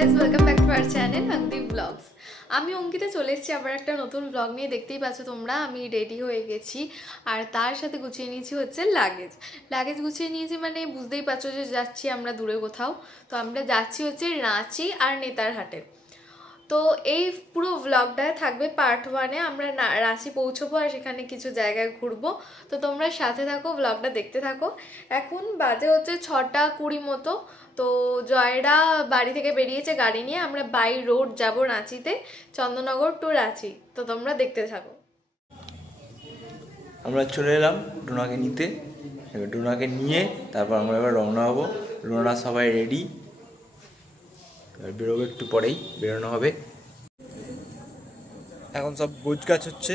Guys, welcome back to our channel Ankita vlogs. আমি অঙ্কিতা চলে এসেছি আবার একটা নতুন ব্লগ নিয়ে। দেখতেই পাচ্ছ তোমরা, আমি রেডি হয়ে গেছি আর তার সাথে গুছিয়ে নিয়েছি হচ্ছে লাগেজ গুছিয়ে নিয়েছি, মানে বুঝতেই পারছো যে যাচ্ছি আমরা দূরে কোথাও। তো আমরা যাচ্ছি হচ্ছে রাঁচি আর নেতারহাটে। তো এই পুরো ব্লগটায় থাকবে পার্ট 1-এ আমরা রাঁচি পৌঁছবো আর সেখানে কিছু জায়গায় ঘুরবো। তো তোমরা সাথে থাকো, ব্লগটা দেখতে থাকো। এখন বাজে হচ্ছে 6:20 মতো। তো জয়রা বাড়ি থেকে বেরিয়েছে গাড়ি নিয়ে, আমরা বাই রোড যাব রাঁচিতে, চন্দননগর টু রাঁচি। তো তোমরা দেখতে থাকো। আমরা চলে এলাম ডোনাকে নিতে। এবার ডোনাকে নিয়ে তারপর আমরা এবার রওনা হবো। রওনা সবাই রেডি, এবার বেরোবো, একটু পরেই বেরোনো হবে। এখন সব গোছগাছ হচ্ছে,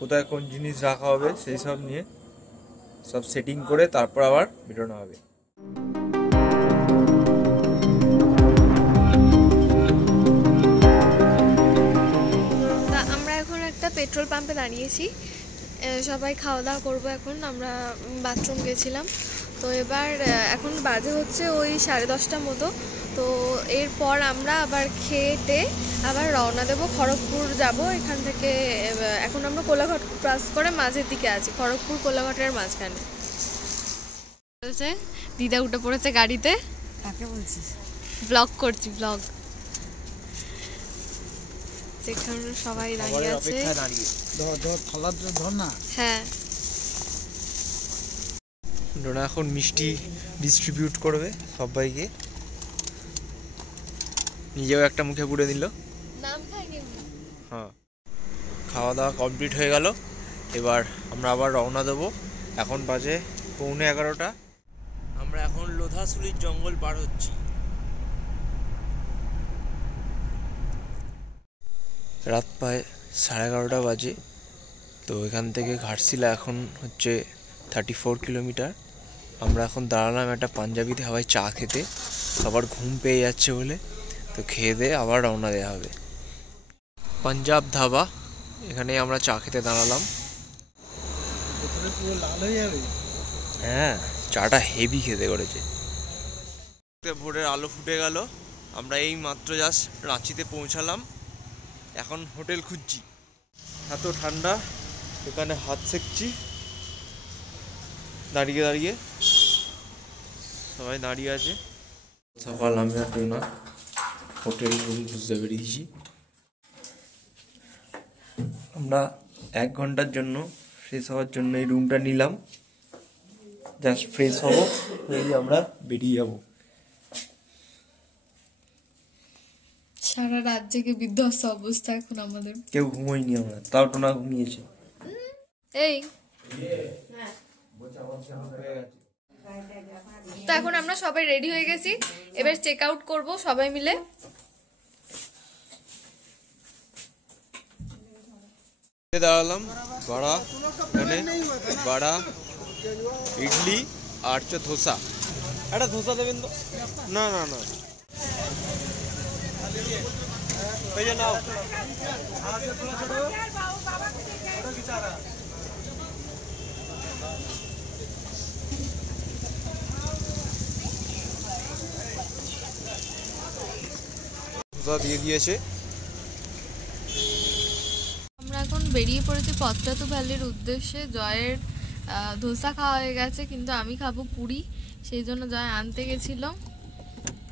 কোথায় কোন জিনিস রাখা হবে সেই সব নিয়ে সব সেটিং করে তারপর আবার বেরোনো হবে। আমরা এখন একটা পেট্রোল পাম্পে দাঁড়িয়েছি, সবাই খাওয়া দাওয়া করবো। এখন আমরা বাথরুম গেছিলাম। তো এবার এখন বাজে হচ্ছে ওই 10:30 মতো। তো এরপর আমরা আবার খেয়ে আবার রওনা দেবো, খড়গপুর যাব এখান থেকে। এখন আমরা কোলাঘাট ক্রস করে মাঝের দিকে আছি, খড়গপুর কোলাঘাটের মাঝখানে। দিদা উঠে পড়েছে গাড়িতে। কাকে বলছিস? ব্লগ করছি, ব্লগ। সেখানে সবাই দাঁড়িয়ে আছে। হ্যাঁ, ডোনা এখন মিষ্টি ডিস্ট্রিবিউট করবে সবাইকে, নিজেও একটা মুখে পুড়ে দিল। হ্যাঁ, খাওয়া দাওয়া কমপ্লিট হয়ে গেল। এবার আমরা আবার রওনা দেবো। এখন বাজে 11:15। আমরা এখন লোধাশুলির জঙ্গল পার হচ্ছি। রাত প্রায় 11:30 বাজে। তো এখান থেকে ঘাটশিলা এখন হচ্ছে 34 কিলোমিটার। আমরা এখন দাঁড়ালাম একটা পাঞ্জাবি ধাবায় চা খেতে, সবার ঘুম পেয়ে যাচ্ছে বলে। তো খেয়ে দিয়ে আবার রওনা দেওয়া হবে। পাঞ্জাব ধাবা, এখানে আমরা চা খেতে দাঁড়ালাম। হ্যাঁ, চাটা হেভি খেতে করেছে। ভোরের আলো ফুটে গেল। আমরা এই মাত্র জাস্ট রাঁচিতে পৌঁছালাম। এখন হোটেল খুঁজছি। এত ঠান্ডা, এখানে হাত সেঁকছি দাঁড়িয়ে দাঁড়িয়ে, সবাই দাঁড়িয়ে আছে। সকাল আমি আর ডোনা হোটেল রুম খুঁজতে বেরিয়েছি। আমরা 1 ঘন্টার জন্য ফ্রেশ হওয়ার জন্য এই রুমটা নিলাম। জাস্ট ফ্রেশ হবো, এই আমরা বেরিয়ে যাবো। সারা রাত জেগে বিধ্বস্ত অবস্থা এখন আমাদের। কেউ ঘুমোইনি আমরা, তাও টোনা ঘুমিয়েছে। এই তো এখন আমরা সবাই রেডি হয়ে গেছি, এবার চেক আউট করবো সবাই মিলে। দাঁড়ালাম বড়া, এখানে বড়া, ইডলি আর ধোসা। একটা ধোসা দেবেন তো? না না না, নাও। ধোসা দিয়ে দিয়েছে। আমরা এখন বেরিয়ে পড়েছি পত্রাতু ভ্যালির উদ্দেশ্যে। জয়ের ধোসা খাওয়া হয়ে গেছে, কিন্তু আমি খাবো পুরি, সেই জন্য জয় আনতে গেছিল,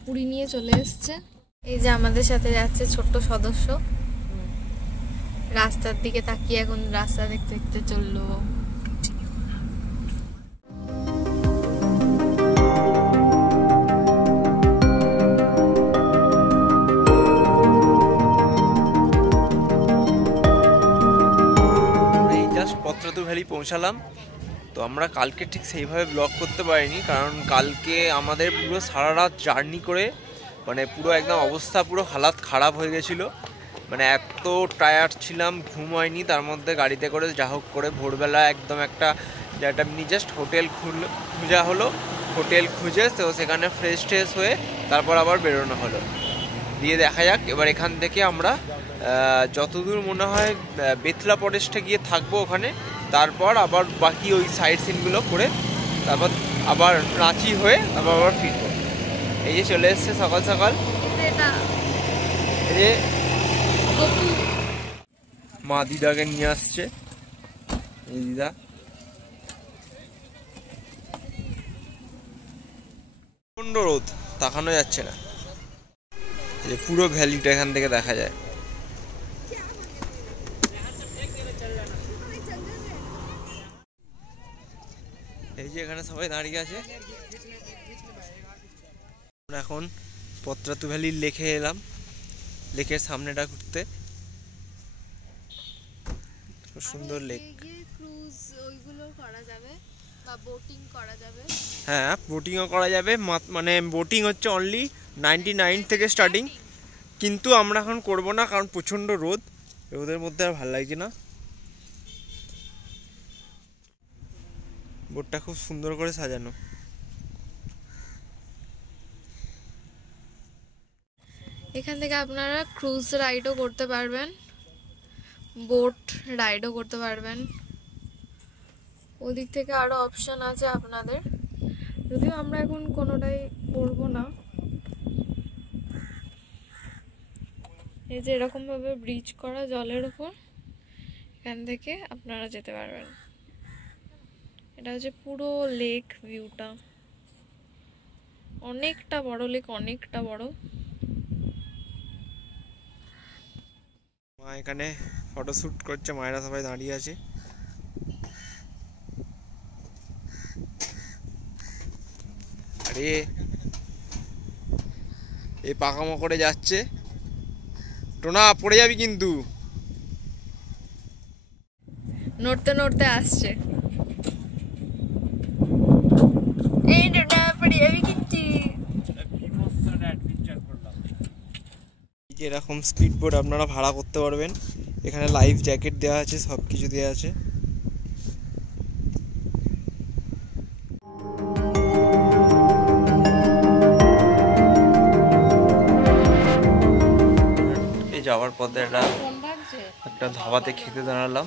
পুরি নিয়ে চলে এসছে। এই যে আমাদের সাথে যাচ্ছে ছোট্ট সদস্য, রাস্তার দিকে তাকিয়ে এখন রাস্তা দেখতে দেখতে চললো। পত্রাতু ভ্যালি পৌঁছালাম। তো আমরা কালকে ঠিক সেইভাবে ব্লগ করতে পারিনি, কারণ কালকে আমাদের পুরো সারা রাত জার্নি করে মানে পুরো একদম অবস্থা পুরো হালাত খারাপ হয়ে গেছিলো। মানে এত টায়ার্ড ছিলাম, ঘুম হয়নি। তার মধ্যে গাড়িতে করে যা হোক করে ভোরবেলা একদম একটা জাস্ট হোটেল খোঁজা হলো। হোটেল খুঁজে তো সেখানে ফ্রেশ ট্রেশ হয়ে তারপর আবার বেরোনো হলো। দিয়ে দেখা যাক এবার এখান থেকে আমরা যতদূর মনে হয় বেথলা ফরেস্টে গিয়ে থাকবো ওখানে, তারপর আবার বাকি ওই সাইড সিনগুলো করে তারপর আবার রাঁচি হয়ে আবার ফিরবো। এই যে চলে এসছে সকাল সকাল। এ মা দিদাকে নিয়ে আসছে, এই দিদা। প্রচন্ড রোদ, তাকানো যাচ্ছে না। এই পুরো ভ্যালিটা এখান থেকে দেখা যায়। এই যে এখানে সবাই দাঁড়িয়ে আছে। এখন পত্রাতু ভ্যালির লেকে এলাম, লেকের সামনেটা ঘুরতে। খুব সুন্দর লেক। ক্রুজ ওইগুলো করা যাবে বা বোটিং করা যাবে। হ্যাঁ, বোটিংও করা যাবে, মানে বোটিং হচ্ছে অনলি 99 থেকে স্টার্টিং, কিন্তু আমরা এখন করব না কারণ প্রচণ্ড রোদ, রোদের মধ্যে আর ভালো লাগছে না। বোটটা খুব সুন্দর করে সাজানো। এখান থেকে আপনারা ক্রুজ রাইডও করতে পারবেন, বোট রাইডও করতে পারবেন। ওদিক থেকে আরো অপশন আছে আপনাদের, যদিও আমরা এখন কোনোটাই করব না। এই যে এরকম ভাবে ব্রিজ করা জলের উপর, এখান থেকে আপনারা যেতে পারবেন। এটা হচ্ছে পুরো লেক ভিউটা, অনেকটা বড় লেক, অনেকটা বড়। মা এখানে ফটোশুট করছে, মায়েরা সবাই দাঁড়িয়ে আছে। আরে এই পাকামো করে যাচ্ছে, টোনা পড়ে যাবি কিন্তু। নড়তে নড়তে আসছে, এই টোনা পড়ে যাবি কিন্তু। এরকম স্পিড বোট আপনারা ভাড়া করতে পারবেন, এখানে লাইফ জ্যাকেট দেওয়া আছে, সব কিছু দেওয়া আছে। এই যাওয়ার পথে একটা ধাবাতে খেতে দাঁড়ালাম।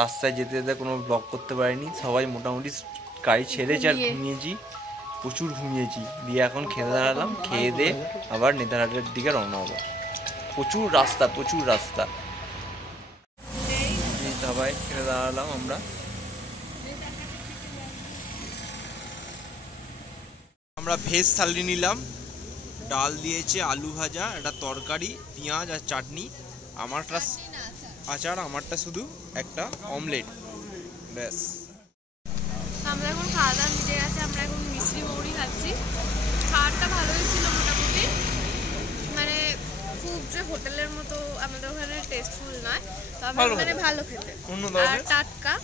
রাস্তায় যেতে যেতে কোনো ব্লগ করতে পারিনি, সবাই মোটামুটি গাড়ি ছেড়েছে আর ঘুমিয়েছি, প্রচুর ঘুমিয়েছি। দিয়ে এখন খেতে দাঁড়ালাম, খেয়ে দিয়ে আবার নেতারহাটের দিকে রওনা হবো। প্রচুর রাস্তা, প্রচুর রাস্তা। এই ধাবায় খেতে দাঁড়ালাম আমরা। আমরা ভেজ থালি নিলাম, ডাল দিয়েছে, আলু ভাজা, একটা তরকারি, পেঁয়াজ আর চাটনি, আমারটা আচার, আমারটা শুধু একটা অমলেট, ব্যাস। আমরা এখন খাওয়া দাওয়া মিটে গেছে, আমরা এখন মিষ্টি মৌরি খাচ্ছি। খাবারটা ভালোই ছিল মোটামুটি, মানে খুব যে হোটেলের মতো আমাদের ওখানে টেস্টফুল নয়, তবে মানে ভালো খেতে আর টাটকা।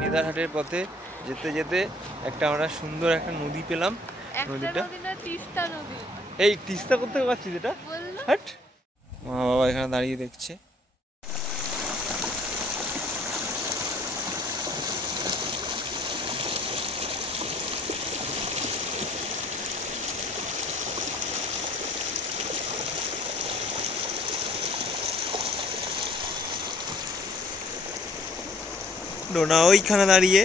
নেতারহাটের পথে যেতে যেতে একটা আমরা সুন্দর একটা নদী পেলাম। নদীটা তিস্তা নদী। এই তিস্তা করতে পারছিস এটা? হাট, মা বাবা এখানে দাঁড়িয়ে দেখছে। ডোনা ওইখানে দাঁড়িয়ে।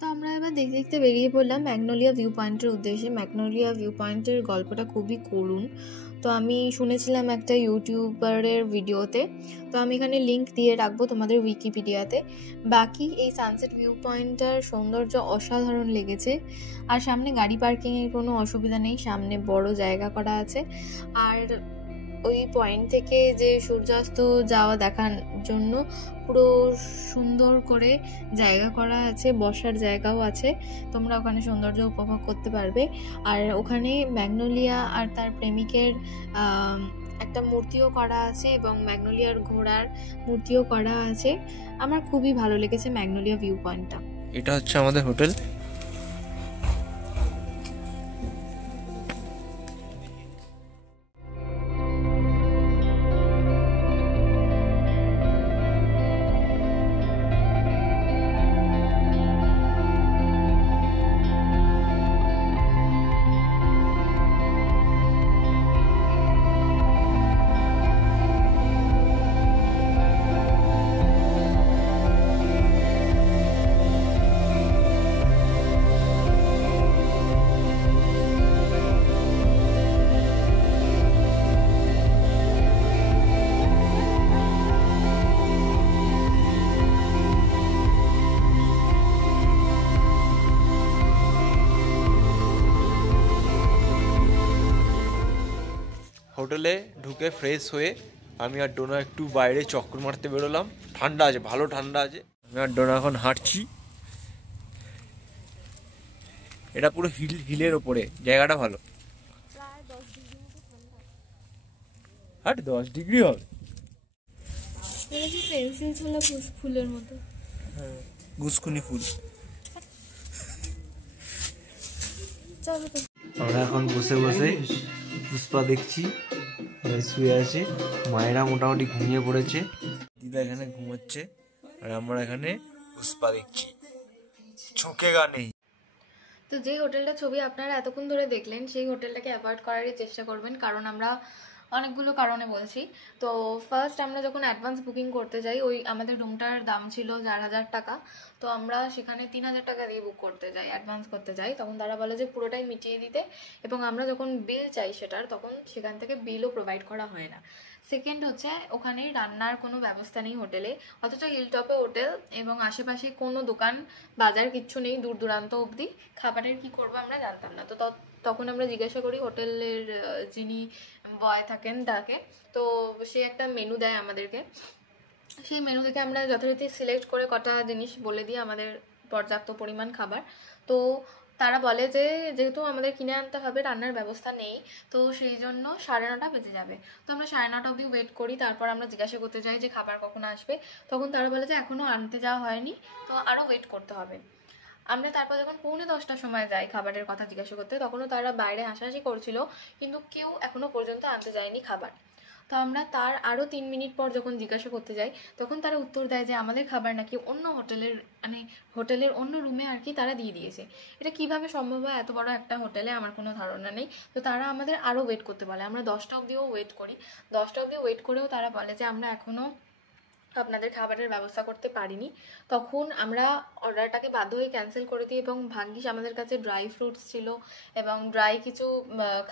তো আমরা এবার দেখতে দেখতে বেরিয়ে পড়লাম ম্যাগনোলিয়া ভিউ পয়েন্টের উদ্দেশ্যে। ম্যাগনোলিয়া ভিউ পয়েন্টের গল্পটা খুবই করুণ, তো আমি শুনেছিলাম একটা ইউটিউবারের ভিডিওতে, তো আমি এখানে লিঙ্ক দিয়ে রাখবো তোমাদের উইকিপিডিয়াতে। বাকি এই সানসেট ভিউ পয়েন্টটার সৌন্দর্য অসাধারণ লেগেছে, আর সামনে গাড়ি পার্কিংয়ের কোনো অসুবিধা নেই, সামনে বড় জায়গা করা আছে। আর ওই পয়েন্ট থেকে যে সূর্যাস্ত যাওয়া দেখার জন্য পুরো সুন্দর করে জায়গা করা আছে, বসার জায়গাও আছে, তোমরা ওখানে সৌন্দর্য উপভোগ করতে পারবে। আর ওখানে ম্যাগনোলিয়া আর তার প্রেমিকের একটা মূর্তিও করা আছে এবং ম্যাগনোলিয়ার ঘোড়ার মূর্তিও করা আছে। আমার খুবই ভালো লেগেছে ম্যাগনোলিয়া ভিউ পয়েন্টটা। এটা হচ্ছে আমাদের হোটেল। হোটেলে ঢুকে ফ্রেশ হয়ে আমি আর ডোনা একটু বাইরে চক্কর মারতে বেরোলাম। ঠান্ডা আছে, ভালো ঠান্ডা আছে। আমি আর ডোনা এখন হাঁটছি। এটা পুরো হিলের ওপরে, জায়গাটা ভালো। 10 ডিগ্রি হবে। ফুলের মতো, ঘুসখুনি ফুল। চলো তো। আমরা এখন বসে বসে পুষ্পা দেখছি, শুয়ে আছে। মায়েরা মোটামুটি ঘুমিয়ে পড়েছে, দিদা এখানে ঘুমোচ্ছে, আর আমরা এখানে পুষ্পা দেখছি। ঝুঁকেগা নেই। তো যে হোটেলটা ছবি আপনারা এতক্ষণ ধরে দেখলেন, সেই হোটেলটাকে অ্যাভয়েড করারই চেষ্টা করবেন, কারণ আমরা অনেকগুলো কারণে বলছি। তো ফার্স্ট, আমরা যখন অ্যাডভান্স বুকিং করতে যাই, ওই আমাদের রুমটার দাম ছিল 4,000 টাকা। তো আমরা সেখানে 3,000 টাকা দিয়ে বুক করতে যাই, অ্যাডভান্স করতে যাই। তখন তারা বলে যে পুরোটাই মিটিয়ে দিতে, এবং আমরা যখন বিল চাই সেটার, তখন সেখান থেকে বিলও প্রোভাইড করা হয় না। সেকেন্ড হচ্ছে, ওখানে রান্নার কোনো ব্যবস্থা নেই হোটেলে, অথচ হিলটপে হোটেল, এবং আশেপাশে কোনো দোকান বাজার কিচ্ছু নেই, দূর দূরান্ত অবধি। খাবারের কি করবো আমরা জানতাম না। তো তখন আমরা জিজ্ঞাসা করি হোটেলের যিনি বয় থাকেন তাকে, তো সে একটা মেনু দেয় আমাদেরকে। সেই মেনু থেকে আমরা যথারীতি সিলেক্ট করে কটা জিনিস বলে দিই, আমাদের পর্যাপ্ত পরিমাণ খাবার। তো তারা বলে যে যেহেতু আমাদের কিনে আনতে হবে, রান্নার ব্যবস্থা নেই, তো সেই জন্য 9:30 বেজে যাবে। তো আমরা 9:30 অবধি ওয়েট করি। তারপর আমরা জিজ্ঞাসা করতে যাই যে খাবার কখন আসবে। তখন তারা বলে যে এখনও আনতে যাওয়া হয়নি, তো আরও ওয়েট করতে হবে। আমরা তারপর যখন 9:45টার সময় যাই খাবারের কথা জিজ্ঞাসা করতে, তখনও তারা বাইরে হাসাহাসি করছিল, কিন্তু কেউ এখনও পর্যন্ত আনতে যায়নি খাবার। তো আমরা তার আরও 3 মিনিট পর যখন জিজ্ঞাসা করতে যাই, তখন তারা উত্তর দেয় যে আমাদের খাবার নাকি অন্য হোটেলের, মানে হোটেলের অন্য রুমে আর কি তারা দিয়ে দিয়েছে। এটা কিভাবে সম্ভব হয় এত বড় একটা হোটেলে, আমার কোনো ধারণা নেই। তো তারা আমাদের আরও ওয়েট করতে বলে। আমরা 10টা অবধিও ওয়েট করি। 10টা অবধি ওয়েট করেও তারা বলে যে আমরা এখনও আপনাদের খাবারের ব্যবস্থা করতে পারিনি। তখন আমরা অর্ডারটাকে বাধ্য হয়ে ক্যান্সেল করে দিই, এবং ভাগ্যিস আমাদের কাছে ড্রাই ফ্রুটস ছিল এবং ড্রাই কিছু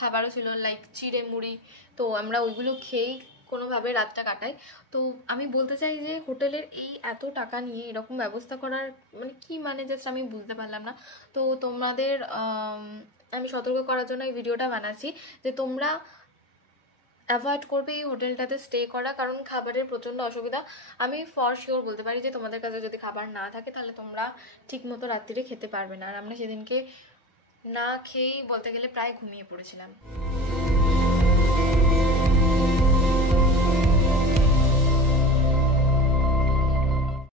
খাবারও ছিল, লাইক চিড়ে মুড়ি। তো আমরা ওইগুলো খেয়েই কোনোভাবে রাতটা কাটাই। তো আমি বলতে চাই যে হোটেলের এই এত টাকা নিয়ে এরকম ব্যবস্থা করার মানে কি, মানে জাস্ট আমি বুঝতে পারলাম না। তো তোমাদের আমি সতর্ক করার জন্য এই ভিডিওটা বানাচ্ছি যে তোমরা অ্যাভয়েড করবে এই হোটেলটাতে স্টে করা, কারণ খাবারের প্রচণ্ড অসুবিধা। আমি ফর শিওর বলতে পারি যে তোমাদের কাছে যদি খাবার না থাকে, তাহলে তোমরা ঠিক মতো রাত্রিরে খেতে পারবে না। আর আমরা সেদিনকে না খেয়েই বলতে গেলে প্রায় ঘুমিয়ে পড়েছিলাম।